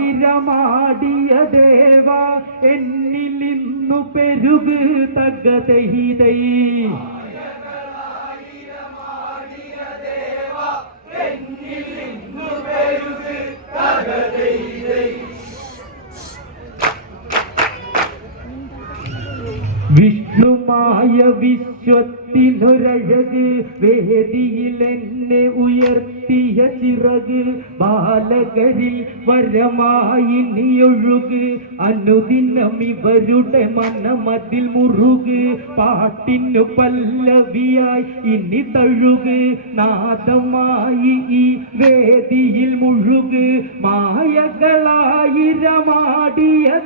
മായകളായിരമാടിയ ദേവ എന്നിലിന്നു പെരുക് തകതൈതൈ. വിഷ്ണുമായ വിശ്വത്തിനൊരഴക് വേദിയിൽ എന്നെ ഉയർത്തിയ ചിറക് ബാലകരിൽ വരമായി നീയൊഴുക് അനുദിനം ഇവരുടെ മനമതിൽ മുറുക് പാട്ടിനു പല്ലവിയായി ഇനി തഴുക് നാദമായി ഈ വേദിയിൽ മുഴുക് മായകളായിരമാടിയ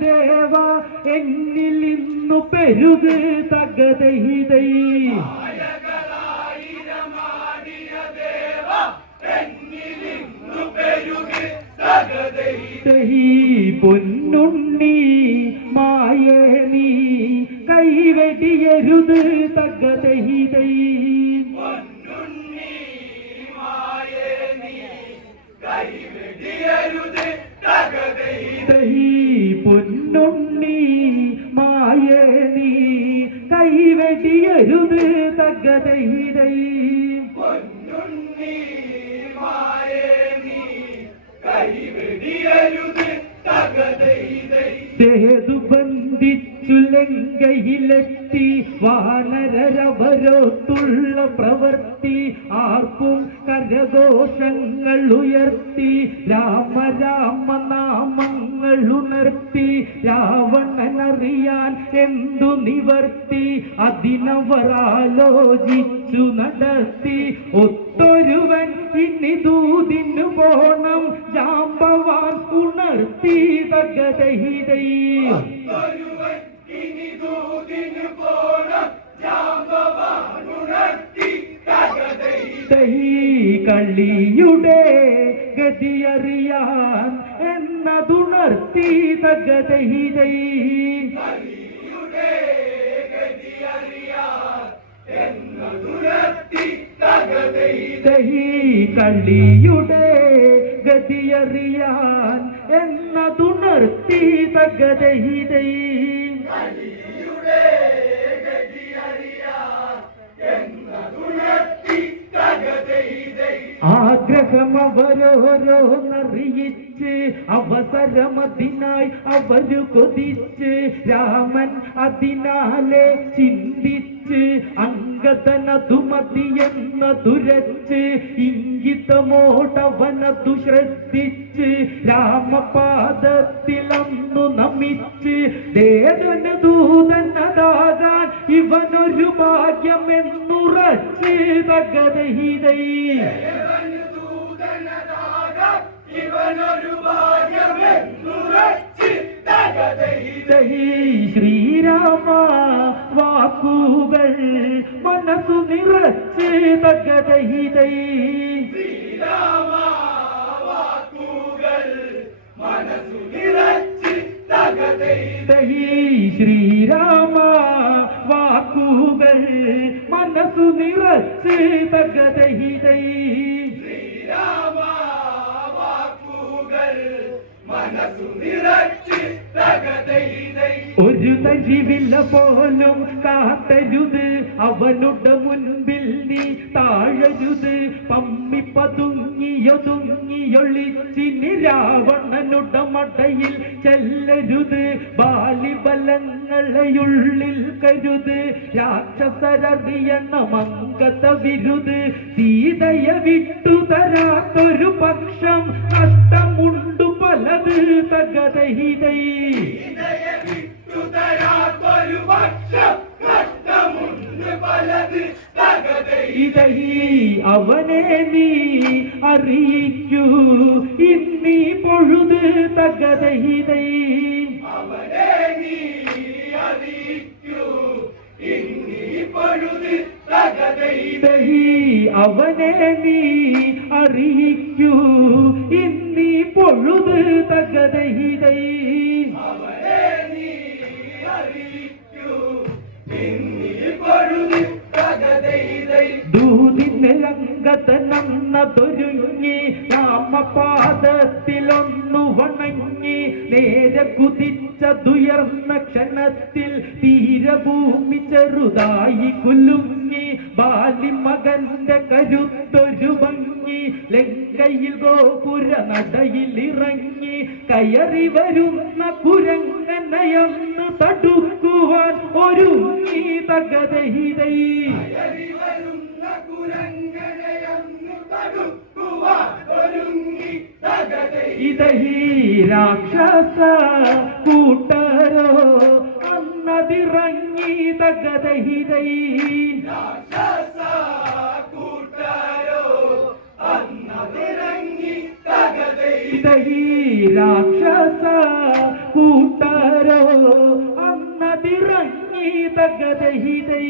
ദേവ എന്നിൽ ഇന്നു പെരുക് തകതൈതൈ. പൊന്നുണ്ണി മായേ നീ കൈവെടിയരുത് തകതൈതൈ. പൊന്നുണ്ണി മായേ നീ കൈവെടിയരുത് തകതൈതൈ. സേതു ബന്ധിച്ചു ലങ്കയിലെത്തി വാനരരവരോത്തുള്ള പ്രവൃത്തി ആർക്കും കരഘോഷങ്ങൾ ഉയർത്തി രാമ രാമ നാമങ്ങൾ ഉണർത്തി രാവണനറിയാൻ എന്തു നിവർത്തി അതിനവർ ആലോചിച്ചു നടത്തി ഒത്തൊരുവൻ ഇനി ദൂതിനു പോണം ജാമ്പവാൻ ഉണർത്തി തകതൈതൈ. കളിയുടെ ഗതിയറിയാൻ എന്നതുണർത്തി തകതൈതൈ. കളിയുടെ ഗതിയറിയാൻ എന്നതുണർത്തി തകതൈതൈ. ആഗ്രഹം അവരോരോന്നറിയിച്ച് അവസരമതിനായി അവരു കൊതിച്ച് രാമൻ അതിനാലെ ചിന്തിച്ച് അങ്കദനതു മതിയെന്നതുരച്ച് ഇംഗിതമോടവനതു ശ്രദ്ധിച്ച് രാമപാദത്തിലന്നു നമിച്ച് ദേവന് ദൂതനതാകാൻ ഇവനൊരു ഭാഗ്യമെന്നുറച്ച് തകതൈതൈ. ശ്രീരാമ വാക്കുകൾ മനസ്സു നിറച്ച് തകതൈതൈ. ശ്രീരാമ വാക്കുകൾ മനസ്സു നിറച്ച് തകതൈതൈ. ഒരു തരിവില്ല പോലും കാത്തരുത് അവനുടെ മുൻപിൽ നീ താഴരുത് പമ്മി പതുങ്ങിയൊതുങ്ങിയൊളിച്ചിനി രാവണനുടെ മടയിൽ ചെല്ലരുത് ബാലിബലങ്ങളെയുള്ളിൽ കരുത് രാക്ഷസരറിയണ മങ്കത വിരുത് സീതയെ വിട്ടു തരാത്തൊരു പക്ഷം നഷ്ടമുണ്ടു പലത് തകതൈതൈ. അവനെ നീ അറിയിക്കൂ ഇന്നീ പൊഴുത് തകതൈതൈ. അവനെ നീ അറിയിക്കൂ ഇന്നീ പൊഴുത് തകതൈതൈ. ദൂതിനെ പാദത്തിലൊന്നു വണങ്ങി നേരെ കുതിച്ചതുയർന്ന ക്ഷണത്തിൽ തീരഭൂമി ചെറുതായി കുലുങ്ങി ബാലിമകന്റെ കരുത്തൊരു ഭംഗി ലങ്കയിൽ ഗോപുര നടയിൽ ഇറങ്ങി കയറി വരുന്ന കുരങ്ങനെയൊന്ന് തടുക്കുവാൻ ഒരുങ്ങി തകതഹിതൈ ഇതഹി രാക്ഷസ കൂട്ടരോ അന്നതിറങ്ങി തകതഹിതൈ ഇതഹി രാക്ഷസ കൂട്ടരോ അന്നതിറങ്ങി തകതഹിതൈ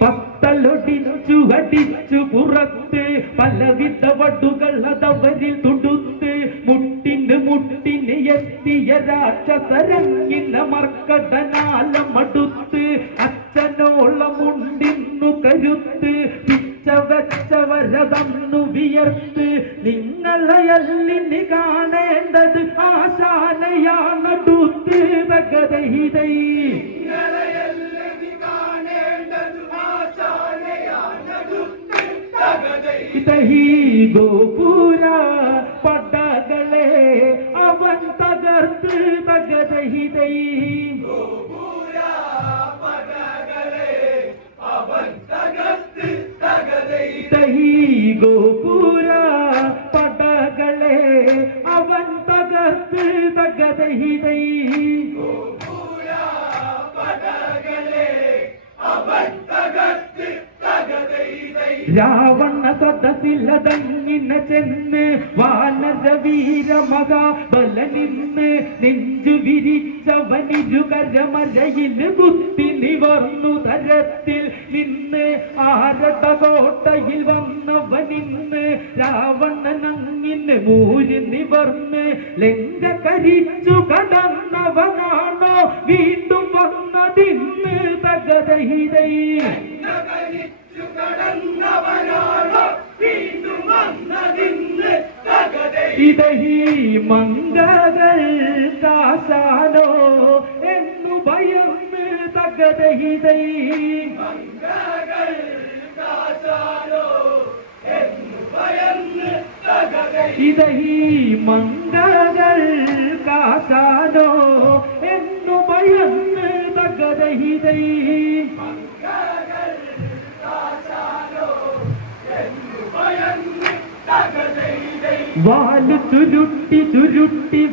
പത്തലൊടിച്ചു അടിച്ചു പുറത്ത് പലവിധ വടുകൾ അതവരിൽ തുടുത്ത് മുട്ടിന് എത്തിയ രാക്ഷസരങ്ങിന മർക്കടനാലമടുത്ത് അച്ഛനോളമുണ്ടിന്നു കരുത്ത് വെച്ചവരതന്നു വിയർത്ത് നിങ്ങളയല്ലിന് കാണേണ്ടത് ആശാനയാണടുത്ത് ഭഗതഹിതൈ ഇതഹി ഗോപുര പടകളെ അവൻ തകർത്ത് ഭഗതഹിതൈ ഇതഹി ഗോപുര പടകളെ അവൻ തകർത്ത് തകതഹിതൈ രാവണ സദസിലതങ്ങിനെ ചെന്ന് വാനരവീര മഹാബലനിന്ന് നെഞ്ചു വിരിച്ചവനിരുകരമരയിൽ കുത്തി നിവർന്നു തരത്തിൽ നിന്ന് ആരടകോട്ടയിൽ വന്നവനിന്ന് രാവണനങ്ങിന് മൂരി നിവർന്ന് ലങ്ക കരിച്ചു കടന്നവനാണോ വീണ്ടും വന്നതിന്ന് തകതഹിതൈ ഇതഹി മംഗകൾ കാശാനോ എന്നു ഭയന്ന് തകതഹിതൈ ഇതഹി മംഗകൾ കാശാനോ എന്നു ഭയന്ന് തകതഹിതൈ വാല് ചുരുട്ടി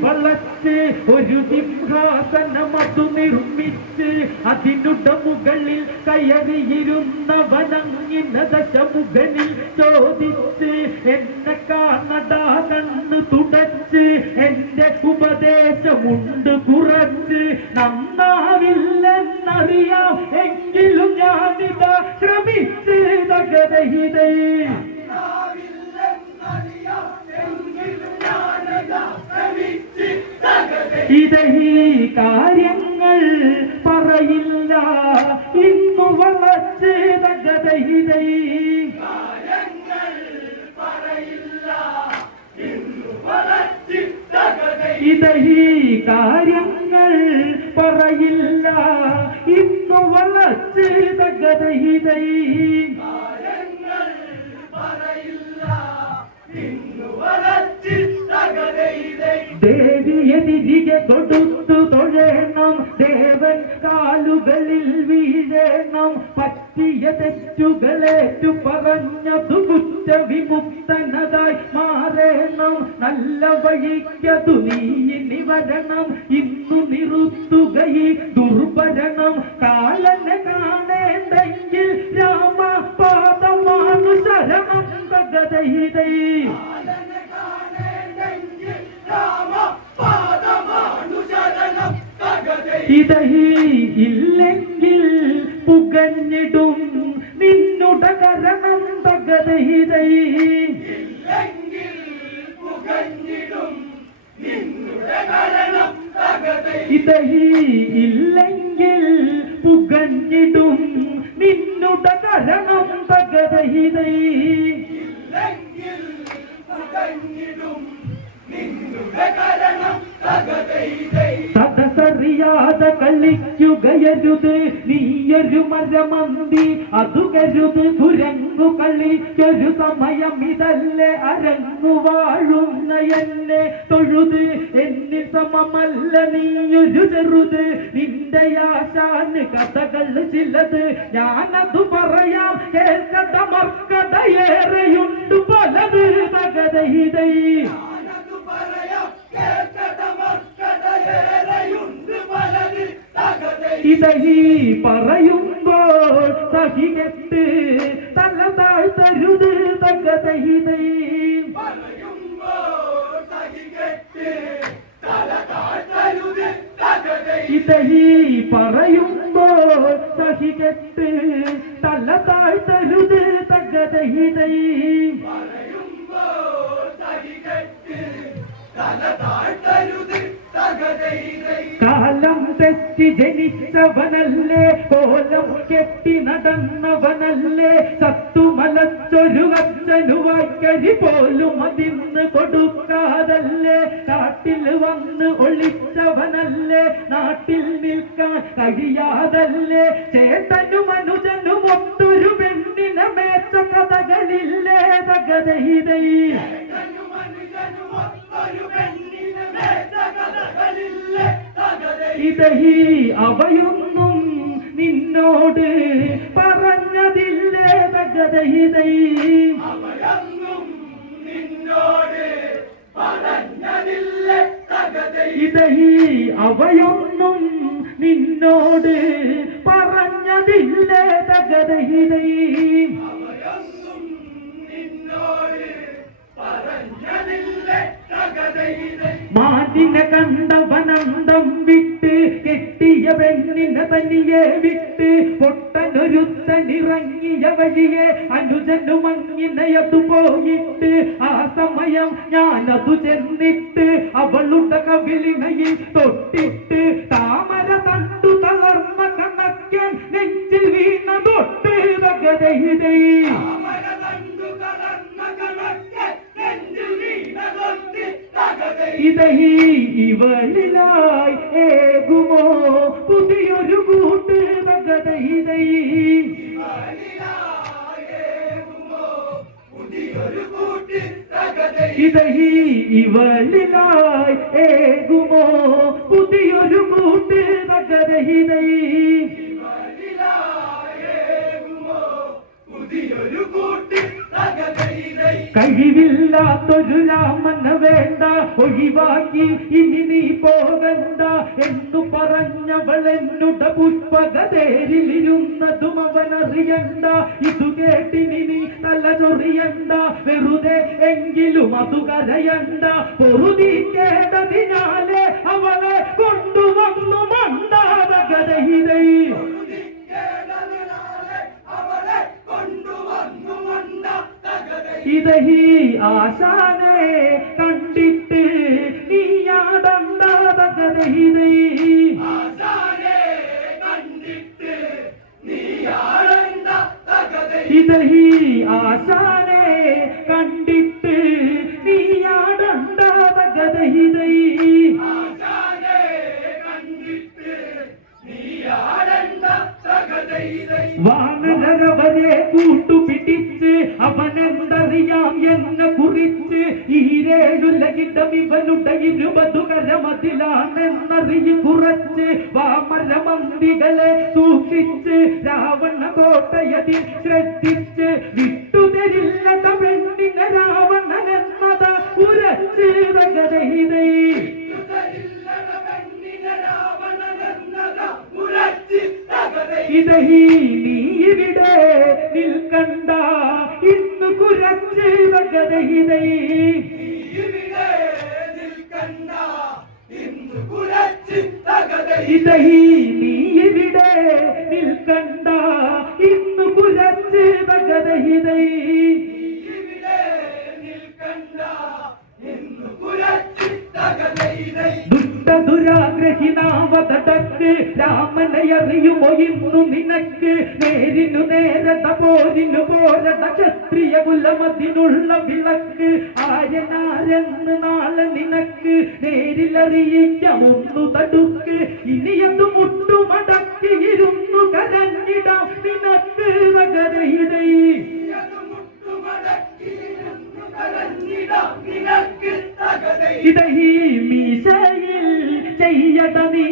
വളച്ച് ഒരു സിംഹാസനമതു നിർമ്മിച്ച് അതിനുട മുകളിൽ കയറിയിരുന്നവനങ്ങിന ദശമുഖനിൽ ചോദിച്ച് എന്നെ കാണടാ കണ്ണ് തുടച്ച് എന്റെ ഉപദേശമുണ്ട് കുറച്ച് നന്നാവില്ലെന്നറിയാം എങ്കിലും ഞാനിതാ ശ്രമിച്ച് തകതഹിതൈ ഇതഹി കാര്യങ്ങൾ പറയില്ല ഇന്നു വളച്ച് തകതഹിതൈ ഇതഹി കാര്യങ്ങൾ പറയില്ല ഇന്നു വളച്ച് തകതഹിതൈ ദേവിയെ തിരികെ കൊടുത്തു തൊഴണം ദേവൻ കാലുകളിൽ വീഴണം പറ്റിയ തെറ്റുകളേറ്റു പറഞ്ഞതു കുറ്റവിമുക്തനതായി മാറണം നല്ല വഴിക്കതു നീ ഇനി വരണം ഇന്നു നിറുത്തുകയി ദുർഭരണം കാലനെ കാണേണ്ടെങ്കിൽ രാമ പാദമാണു ശരണം തകതഹിതൈ ഇതഹി ഇല്ലെങ്കിൽ പുകഞ്ഞിടും നിന്നുട കരണം തകതഹിതൈ ഇതഹി ഇല്ലെങ്കിൽ പുകഞ്ഞിടും നിന്നുട കരണം തകതഹിതൈ സദസറിയാതെ കളിക്കുകയരുത് നീയൊരു മരമന്തി അതു കരുത് കുരങ്ങു കളിക്കൊരു സമയം ഇതല്ലേ അരങ്ങു വാഴുന്ന എന്നെ തൊഴുത് എന്നിൽ സമമല്ല നീയൊരു ചെറുത് നിന്റെ ആശാന് കഥകൾ ചിലത് ഞാനതു പറയാം കേൾക്കത മർക്കതയേറെയുണ്ട് പലത് തകതൈതൈ ഇതഹി പറയുമ്പോൾ സഹികെട്ട് തല താഴ്ത്തരുത് തകതൈതൈ ഇതഹി പറയുമ്പോൾ സഹികെട്ട് തല താഴ്ത്തരുത് തകതൈതൈ കാലം തെറ്റി ജനിച്ചവനല്ലേ കോലം കെട്ടി നടന്നവനല്ലേ സത്തുമലച്ചൊരു അച്ഛനുവായ്ക്കരി പോലും അതിന്ന് കൊടുക്കാതല്ലേ കാട്ടിൽ വന്ന് ഒളിച്ചവനല്ലേ നാട്ടിൽ നിൽക്കാൻ കഴിയാതല്ലേ ചേട്ടനും അനുജനും ഒത്തൊരു പെണ്ണിനെ മേച്ച കഥകളില്ലേ തകതൈതൈ ഇതഹി അവയൊന്നും നിന്നോട് പറഞ്ഞതില്ലേ തകതൈതൈ ഇതഹി അവയൊന്നും നിന്നോട് പറഞ്ഞതില്ലേ തകതൈതൈ മാതിനെ കണ്ടവനന്തം വിട്ട് കെട്ടിയ പെണ്ണിനെ തനിയെ വിട്ട് പൊട്ടനൊരുത്തനിറങ്ങിയ വഴിയെ അനുജനുമങ്ങിനയതു പോയിട്ട് ആ സമയം ഞാനതു ചെന്നിട്ട് അവളുടെ കവിളിണയിൽ തൊട്ടിട്ട് താമര തണ്ടു തളർന്ന കണക്കൻ നെഞ്ചിൽ വീണ തൊട്ട് തകതൈതൈ ഇതഹി ഇവളിലായി ഏകുമോ പുതിയൊരു കൂട്ട് തകതൈതൈ ഇതഹി ഇവളിലായി ഏകുമോ പുതിയൊരു കൂട്ട് തകതൈതൈ കഴിവില്ലാത്തൊരു രാമന വേണ്ട ഒഴിവാക്കി ഇനി നീ പോകണ്ട എന്നു പറഞ്ഞവളെന്നുട പുഷ്പകതേരിലിരുന്നതും അവനറിയണ്ട ഇതു കേട്ടിനി നീ തലചൊറിയണ്ട വെറുതെ എങ്കിലും അതു കരയണ്ട പൊറുതിക്കേണ്ടതിനാലെ അവളെ കൊണ്ടുവന്നു മണ്ടാതകതൈതൈ ഇതഹി ആശാനെ കണ്ടിട്ട് നീയാടണ്ട തകതൈതൈ ഇതഹി ആശാനെ കണ്ടിട്ട് നീയാടണ്ട തകതൈതൈ വാനരവരെ കൂട്ടുപിടിച്ച് അവനെന്തറിയാം എന്നെ കുറിച്ച് ഈരേഴുലകിടം ഇവനുടെ 20 കരമതിലാണെന്നറിയി കുറച്ച് വാമരമന്തികളെ സൂക്ഷിച്ച് രാവണ കോട്ടയതിൽ ശ്രദ്ധിച്ച് വിട്ടുതരില്ലത പെണ്ണിനെ രാവണൻ എന്നത ഉരച്ച് തകതൈതൈ ഇതഹി നീ ഇവിടെ നിൽക്കണ്ട ഇന്ന് കുരച്ച് തകതൈതൈ ഇതഹി നീ ഇവിടെ നിൽക്കണ്ട ഇന്ന് കുരച്ച് തകതൈതൈ ദുഷ്ട ദുരാഗ്രഹി നാമ അവതടക്ക് രാമനെ അറിയുമോ ഇന്നു നിനക്ക് നേരിനു നേരത പോരിനു പോരത ക്ഷത്രിയ കുലമതിനുള്ള വിളക്ക് ആര്യനാരെന്ന് നാളെ നിനക്ക് നേരിലറിയിക്കാം ഒന്നു തടുക്ക് ഇനിയതു മുട്ടുമടക്കിയിരുന്നു കരഞ്ഞിടാം നിനക്ക് വകരഹിതൈ ഇതഹീ മീശയിൽ ചെയ്യട നീ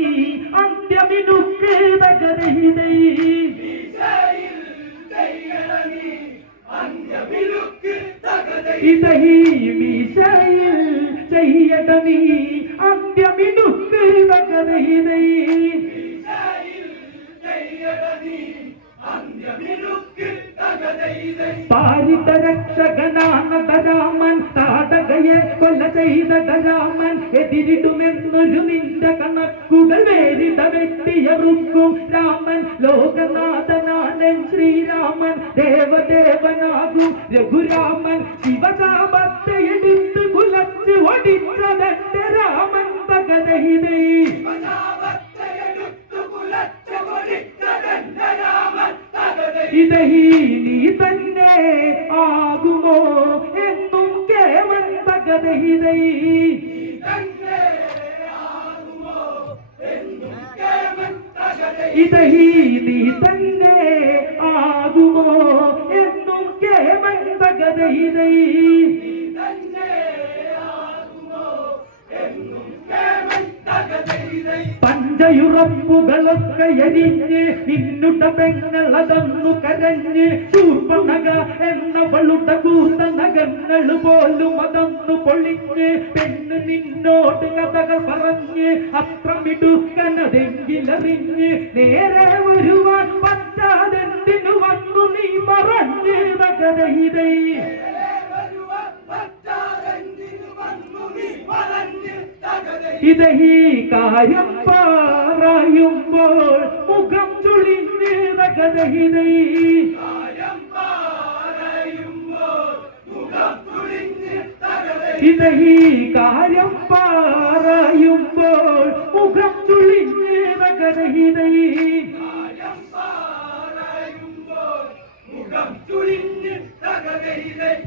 അന്ത്യമിനുക്ക് വകരഹിതൈ ഇതഹീ മീശയിൽ ചെയ്യട നീ അന്ത്യമിനുക്ക് വകരഹിതൈ പാരിതരക്ഷകനാണത രാമൻ താടകയെ കൊല ചെയ്ത രാമൻ എതിരിടുമെന്നൊരു നിന്റെ കണക്കുകൾ വേരിട വെട്ടിയറുക്കും രാമൻ ലോകനാഥനാഥൻ ശ്രീരാമൻ ദേവദേവനാകും രഘുരാമൻ ശിവശാപത്തെ എടുത്ത് കുലച്ച് ഒടിച്ചതന്റെ രാമൻ തകരഹിതൈ ഇതഹീ നീ തന്നെ ആകുമോ എന്നും കേവൻ തകരഹിതൈ ഇതഹീ നീ തന്നെ ആകുമോ എന്നും കേവൻ തകരഹിതൈ പഞ്ചയുറപ്പുകളൊക്കെ എരിഞ്ഞ് നിന്നുട പെങ്ങളതന്നു കരഞ്ഞ് ശൂർപ്പണക എന്നവളുടെ കൂർത്ത നഖങ്ങൾ പോലും അതന്നു പൊളിഞ്ഞ് പെണ്ണ് നിന്നോട് കഥകൾ പറഞ്ഞ് അത്രമിടുക്കനതെങ്കിലറിഞ്ഞ് നേരെ വരുവാൻ പറ്റാതെന്തിനു വന്നു നീ മറഞ്ഞ് വകരഹിതൈ ഇതഹീ കാര്യം പറയുമ്പോൾ മുഖം ചുളിഞ്ഞ് വകരഹിതൈ ഇതഹീ കാര്യം പറയുമ്പോൾ മുഖം ചുളിഞ്ഞ് വകരഹിതൈ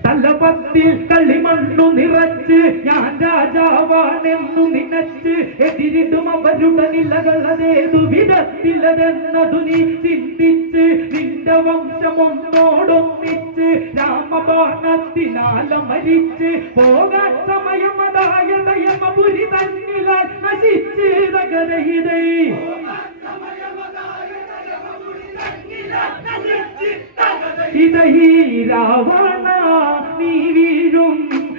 തലപത്തിൽ കളിമണ്ണു നിറച്ച് ഞാൻ രാജാവാണെന്നു നിനച്ച് എതിരിടും അവരുടെ നിലകളതേതു വിധത്തിലതെന്നതു നീ ചിന്തിച്ച് നിന്റെ വംശമൊന്നോടൊന്നിച്ച് രാമബാണത്തിനാല മരിച്ച് പോകാൻ സമയമതായ ദയമപുരി തന്നിലാൽ നശിച്ച് വകരഹിതൈ ഇതഹീ രാവണ നീ വീഴും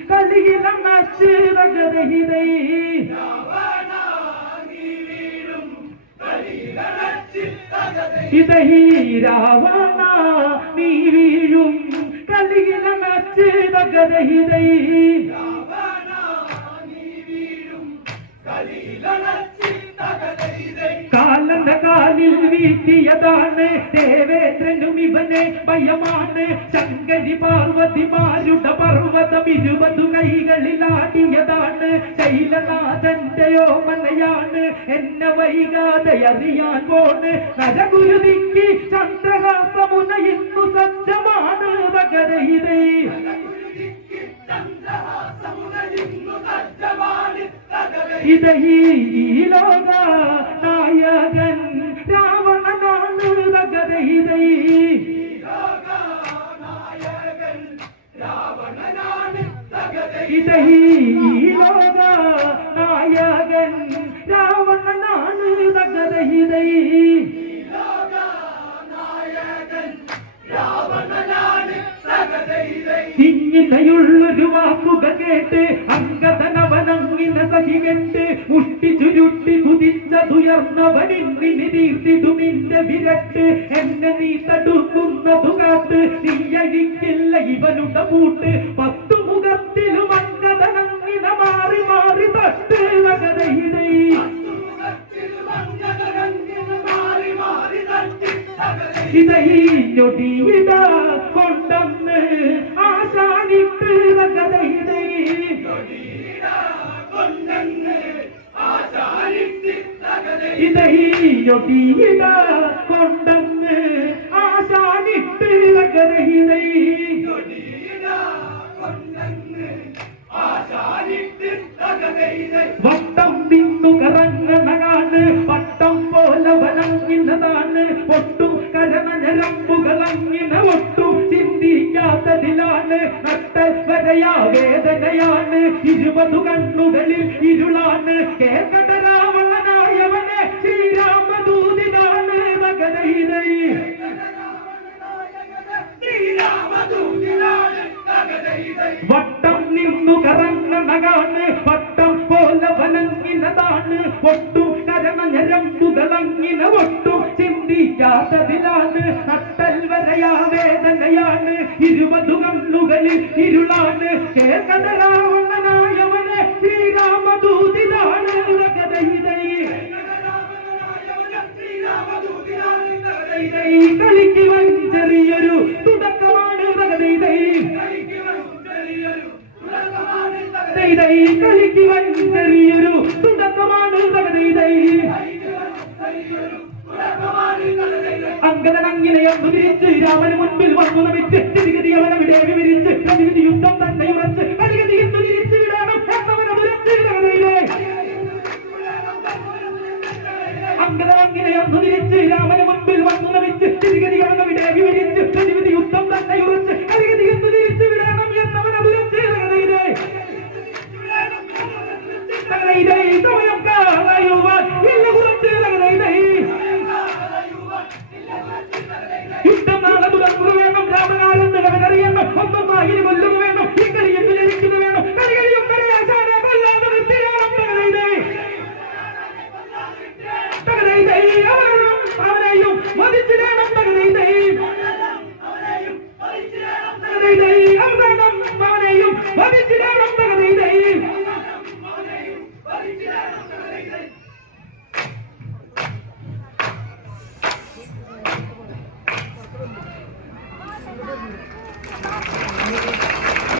കളിയിലണച്ച് വകരഹിതൈ ഇതഹീ രാവണ നീ വീഴും കളിയിലണച്ച് വകരഹിതൈ കാലന്റെ കാലിൽ വീട്ടിയതാണ് ദേവേന്ദ്രനും ഇവനെ ഭയമാണ് ശങ്കരി പാർവതിമാരുടെ പർവ്വതം 20 കൈകളിലാടിയതാണ് ശൈലനാഥന്റെ ഓമനയാണ് എന്നെ വൈകാതെ അറിയാൻ പോണ് നരഗുരുതിക്ക് ചന്ദ്രഹാസമുനയിന്നു സജ്ജമാണ് വകരഹിതൈ ഇതഹീ ലോക നായകൻ രാവണനാണ് വകരഹിതൈ ഇതഹീ ലോക നായകൻ രാവണനാണ് വകരഹിതൈ ഇങ്ങനെയുള്ളൊരു വാക്കുകൾ കേട്ട് അങ്കതനവനങ്ങിന സഹികെട്ട് മുഷ്ടി ചുരുട്ടി കുതിച്ചതുയർന്നവനിന്നി തീർത്തിടുമിന്റെ വിരട്ട് എന്നെ നീ തടുക്കുന്നതു കാത്ത് നീ അഴിക്കില്ല ഇവനുടെ പൂട്ട് 10 മുഖത്തിലും അങ്കതനങ്ങിന മാറി മാറി തട്ട് വകരഹിതൈ ഇതഹീ ഞൊടിയിട കൊണ്ടന്ന് ആശാനിട്ട് വകരഹിതൈ ഇതൈയൊടിയിട കൊണ്ടങ്ങ് ആശാനിട്ട് തകതൈതൈ വട്ടം തിന്നു കറങ്ങണകാണ് പട്ടം പോലെ വലങ്ങിനതാണ് പൊട്ടും കരമഞ്ഞരമ്പുകളങ്ങിന ഒട്ടും ചിന്തിക്കാത്തതിലാണ് നട്ടൽ വരയാ വേദനയാണ് 20 കണ്ണുകളിൽ ഇരുളാണ് കേൾക്കട്ട രാവണനായവനെ ശ്രീരാമദൂതിനാണ് തകതൈതൈ വട്ടം നിന്നു കറങ്ങണകാണ് പട്ടം പോലെ വലങ്ങിനതാണ് ഒട്ടും കരമഞ്ഞരമ്പുകളങ്ങിന ഒട്ടും ചിന്തിക്കാത്തതിലാണ് നട്ടൽ വരയാ വേദനയാണ് 20 കണ്ണുകളിൽ ഇരുളാണ് കേൾക്കട്ട രാവണനായവനെ ശ്രീരാമദൂതിനാണ് തകതൈതൈ കളിക്കുവാൻ ചെറിയൊരു തുടക്കമാണ് തകതൈതൈ കളിക്കുവാൻ ചെറിയൊരു തുടക്കമാണ് തകതൈതൈ അങ്കദനങ്ങിനെ വിരിച്ച് രാമന് മുൻപിൽ വന്നു നമിച്ച് തിരികതി അവനവിടെ വിവരിച്ച് പ്രതിവിധി യുദ്ധം തന്നെ ഉറച്ച് കരികതി എന്ന് തിരിച്ചു വിടാനും എന്നവനമുരച്ച് തകതൈതൈ അങ്കദനങ്ങിനെ വിരിച്ച് രാമന് മുൻപിൽ വന്നു നമിച്ച് തിരികതി അവനവിടെ വിവരിച്ച് പ്രതിവിധി യുദ്ധം തന്നെ ഉറച്ച് കരികതി എന്ന് തിരിച്ചു വിടാനും എന്നവനമുരച്ച് തകതൈതൈ സമയം കളയുവാൻ ഇല്ല കുറച്ച് തകതൈതൈ യുദ്ധം നാളെ തുടർന്നു വേണം രാമനാരെന്ന് കവനറിയണം ഒന്നൊന്നായി കൊല്ലുക വേണം ഈ കളി എന്ന് ലഭിക്കുക വേണം കളികളിയും ആശാനെ കൊല്ലാതെ നിർത്തിയാണം തകതൈതൈ അവനെയും വധിച്ചിടണം തകതൈതൈ